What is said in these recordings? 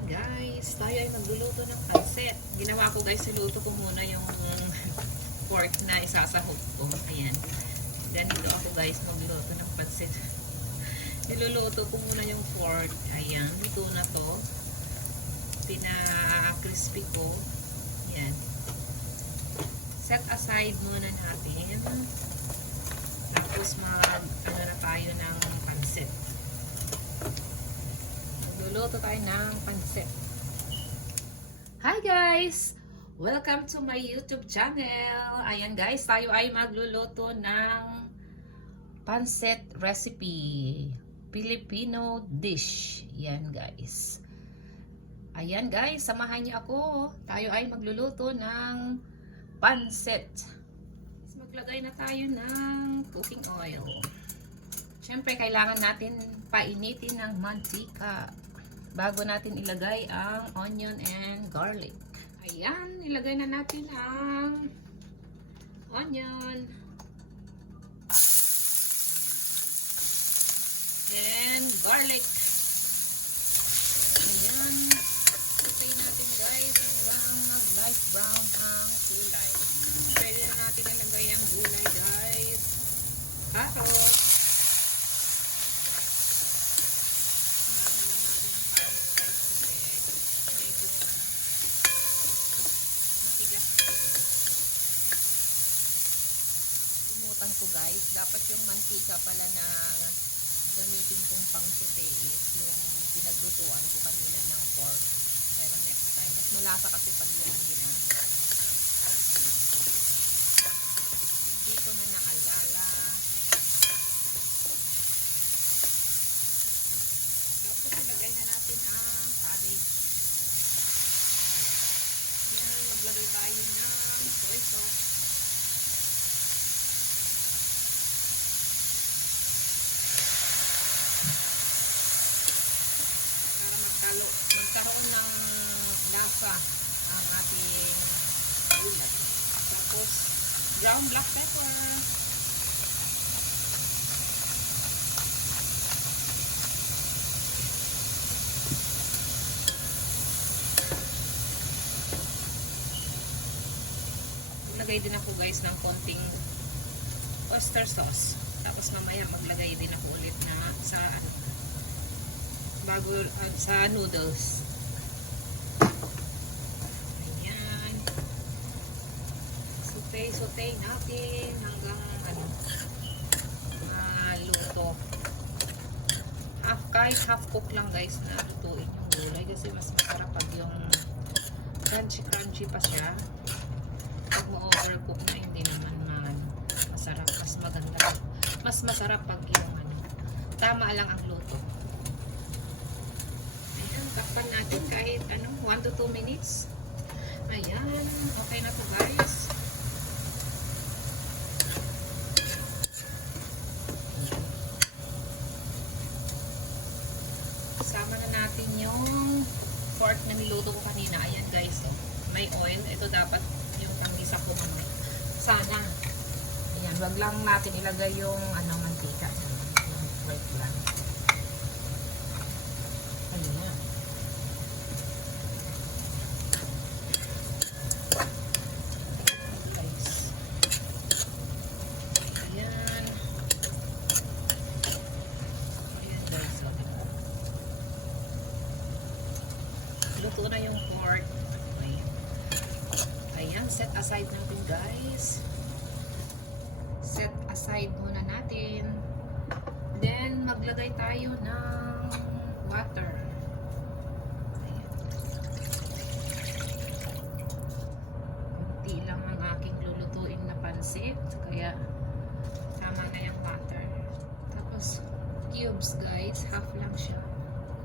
Ayan guys, tayo ay magluluto ng pansit. Ginawa ko guys, niluto ko muna yung pork na isasahog ko. Ayan. Then dito ako guys magluluto ng pansit. Niluluto ko muna yung pork. Ayan, luto na to. Pina-crispy ko. Ayan. Set aside muna natin. Tapos ano na tayo ng pansit. Magluluto tayo ng pansit. Hi guys! Welcome to my YouTube channel. Ayan guys, tayo ay magluluto ng pansit recipe. Filipino dish. Ayan guys. Ayan guys, samahan niyo ako. Tayo ay magluluto ng pansit. Maglagay na tayo ng cooking oil. Siyempre, kailangan natin painitin ng mantika bago natin ilagay ang onion and garlic. Ayan, ilagay na natin ang onion and garlic. Ayan, sautay natin guys hanggang mag-light brown ang kulay. Pwede na natin ilagay ang gulay guys. Tapos ko guys, dapat yung mantika pala na gamitin kong pang-sauté is yung pinaglutuan ko kanina ng pork. Pero next time, mas malasa kasi pag yun ang ginagawa. Dito na naalala. Tapos ilagay na natin ang cabbage. Yan, maglagay tayo ng soy sauce. Magkaroon ng lasa ang ating gulay. Tapos ground black pepper. Maglagay din ako guys ng konting oyster sauce. Tapos mamaya maglagay din ako ulit na sa sa noodles. Ayan. Saute natin hanggang maluto. Kahit half cook lang guys na lutuin yung gulay kasi mas masarap pag yung crunchy pa siya. Pag ma-overcook na hindi naman masarap. Mas maganda. Mas masarap pag yung tama lang ang luto. Takpan natin kahit 1 to 2 minutes. Ayan, okay na to guys. Sama na natin yung pork na niluto ko kanina. Ayan guys, oh. May oil. Ito dapat yung panggisa ko mamaya. Sana. Ayan, wag lang natin ilagay yung mantika. Yung white lang. Ayan. Luto na yung pork. Ayan, set aside natin guys. Set aside muna natin. Then, maglagay tayo ng water. Ayan. Kunti lang ang aking lulutuin na pansit. Kaya, tama na yung water. Tapos, cubes guys. Half lang siya.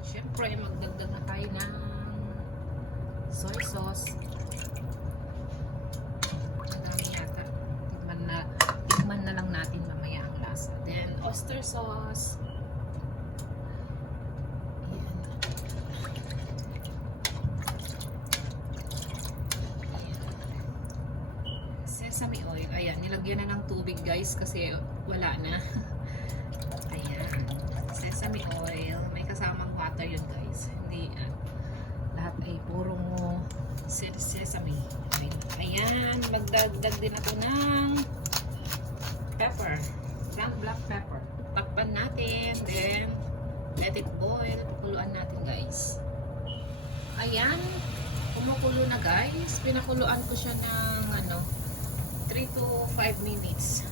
Siyempre, magdagdag na tayo ng soy sauce. Madami yata. Tikman na lang natin mamaya ang lasa. Then, oyster sauce. Ayan. Sesame oil. Ayan, nilagyan na ng tubig guys kasi wala na. Ayan. Sesame oil. May kasamang water yun guys. Hindi celery. Ayan, magdagdag din ako ng pepper. Ground black pepper. Takpan natin, then let it boil. Kuluan natin guys. Ayan, kumukulo na guys. Pinakuluan ko siya ng 3 to 5 minutes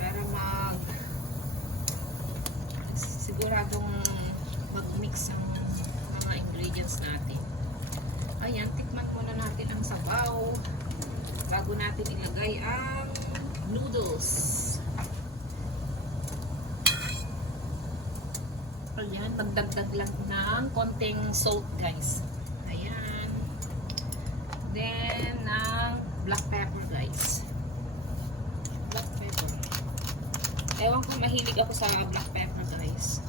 para siguradong mag-mix ang mga ingredients natin. Ayan, tikman muna natin ang sabaw bago natin ilagay ang noodles. Ayan, magdagdag lang ng konting salt guys. Ayan. Then, ng black pepper guys. Black pepper. Ewan ko, mahilig ako sa black pepper guys.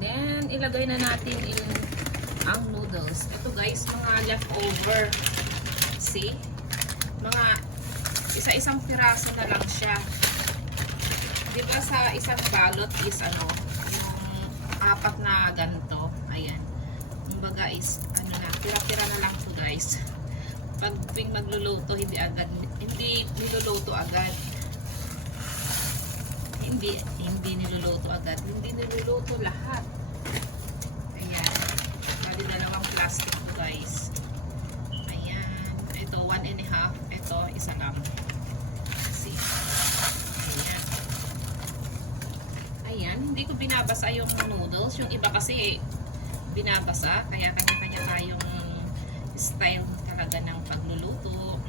Then, ilagay na natin ang noodles. Ito guys, mga leftover. See? Mga isa-isang piraso na lang siya. Diba sa isang balot is yung 4 na ganito. Ayan. Kumbaga is, tira-tira na lang to guys. Pag tuwing magluluto, hindi niluluto agad. Hindi niluluto agad. Hindi niluluto lahat. Ayan. Bali dalawang plastic to guys. Ayan. Ito 1.5. Ito isa lang. See? Ayan. Ayan. Hindi ko binabasa yung noodles. Yung iba kasi binabasa. Kaya kanya-kanya tayong style talaga ng pagluluto.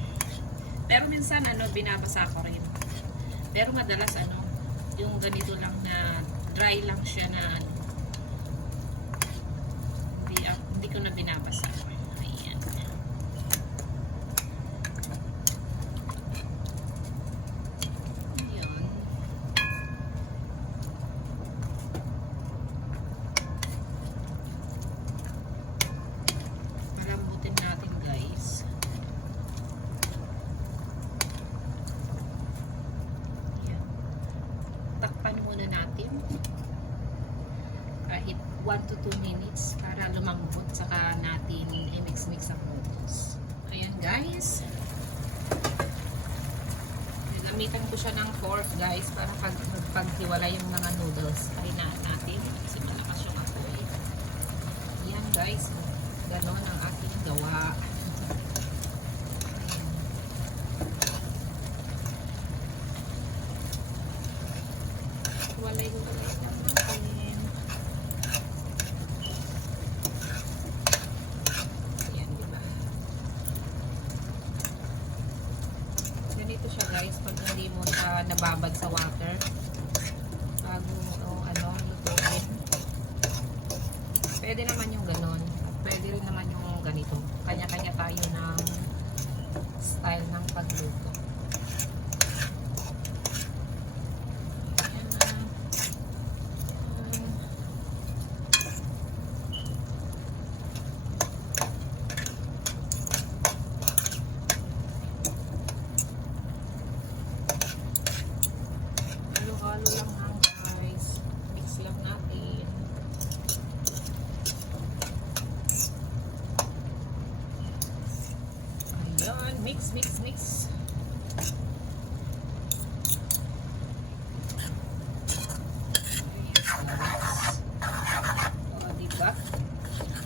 Pero minsan binabasa ko rin. Pero madalas yung ganito lang na dry lang siya na hindi ko na binabasa. Ayan. Ayan. Malambutin natin guys. Takpan muna natin kahit 1 to 2 minutes para lumambot, saka natin i-mix ang noodles. Ayan guys, gamitan ko siya ng fork guys para paghiwala yung mga noodles. Pahinaan natin kasi malakas yung apoy. Ayan guys, ganon ang ating gawa. Walay lang natin. Ayan, diba? Ganito siya guys, pag hindi mo siya nababad sa water bago lutuin. Pwede naman yung ganon. Pwede rin naman yung ganito. Kanya-kanya tayo ng style ng pagluto. Halo lang guys. Mix lang natin. Ayan. Mix. O, diba?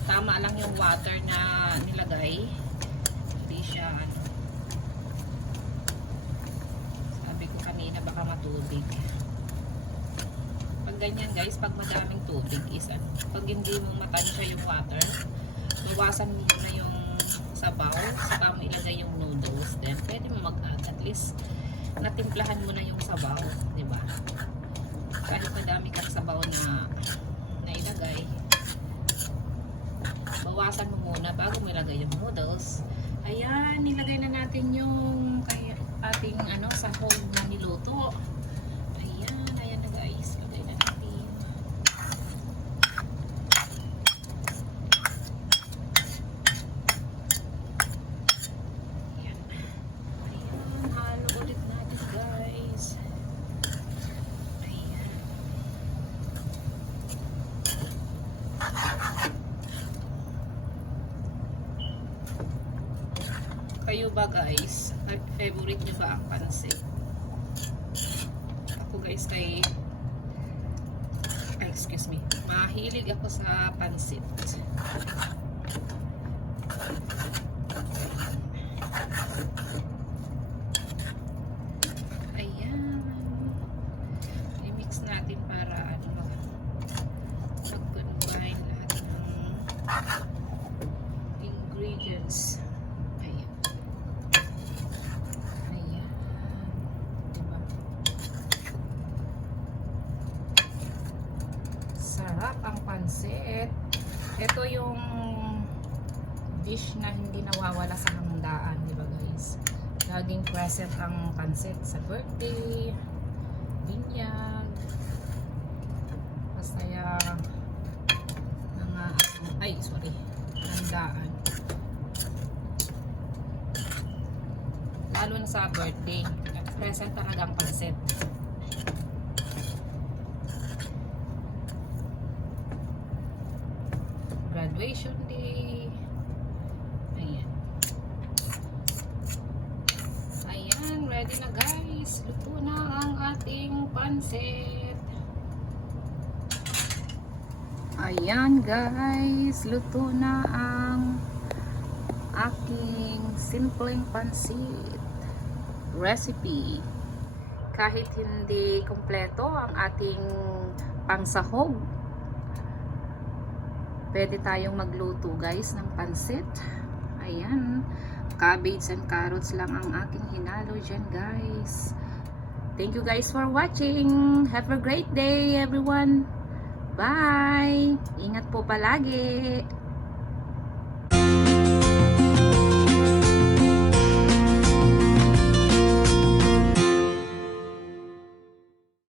Tama lang yung water na nilagay. Hindi siya sabi ko kanina baka matubig. Ganyan guys, pag madaming tubig is pag hindi mo matansya yung water, bawasan mo na yung sabaw, saka mo ilagay yung noodles, then pwede mo mag-add, at least natimplahan mo na yung sabaw, di ba? Kahit madami kang sabaw na ilagay, bawasan mo muna bago mo ilagay yung noodles. Ayan, nilagay na natin yung ating sahog na niluto. Ayan na guys, ilagay na natin. Ayan, halo ulit natin guys. Ayan. ba guys? Favorite nyo ba ang pansit? Ako guys excuse me, mahilig ako sa pansit. Ayan, i-mix natin para mag-combine lahat ng ingredients. Ayan. Ayan. Diba? Sarap ang pansit. Ito yung dish na hindi nawawala sa handaan, di ba guys? Laging present ang pansit sa birthday, binyag, masaya, mga, handaan. Lalo na sa birthday, present talaga ang pansit. Graduation day. Ayan. Ayan, ready na guys. Luto na ang ating pansit. Ayan guys, luto na ang aking simpleng pansit recipe. Kahit hindi kumpleto ang ating pangsahog, pwede tayong magluto guys ng pansit. Ayan, cabbage and carrots lang ang aking hinalo dyan guys. Thank you guys for watching. Have a great day everyone. Bye! Ingat po palagi.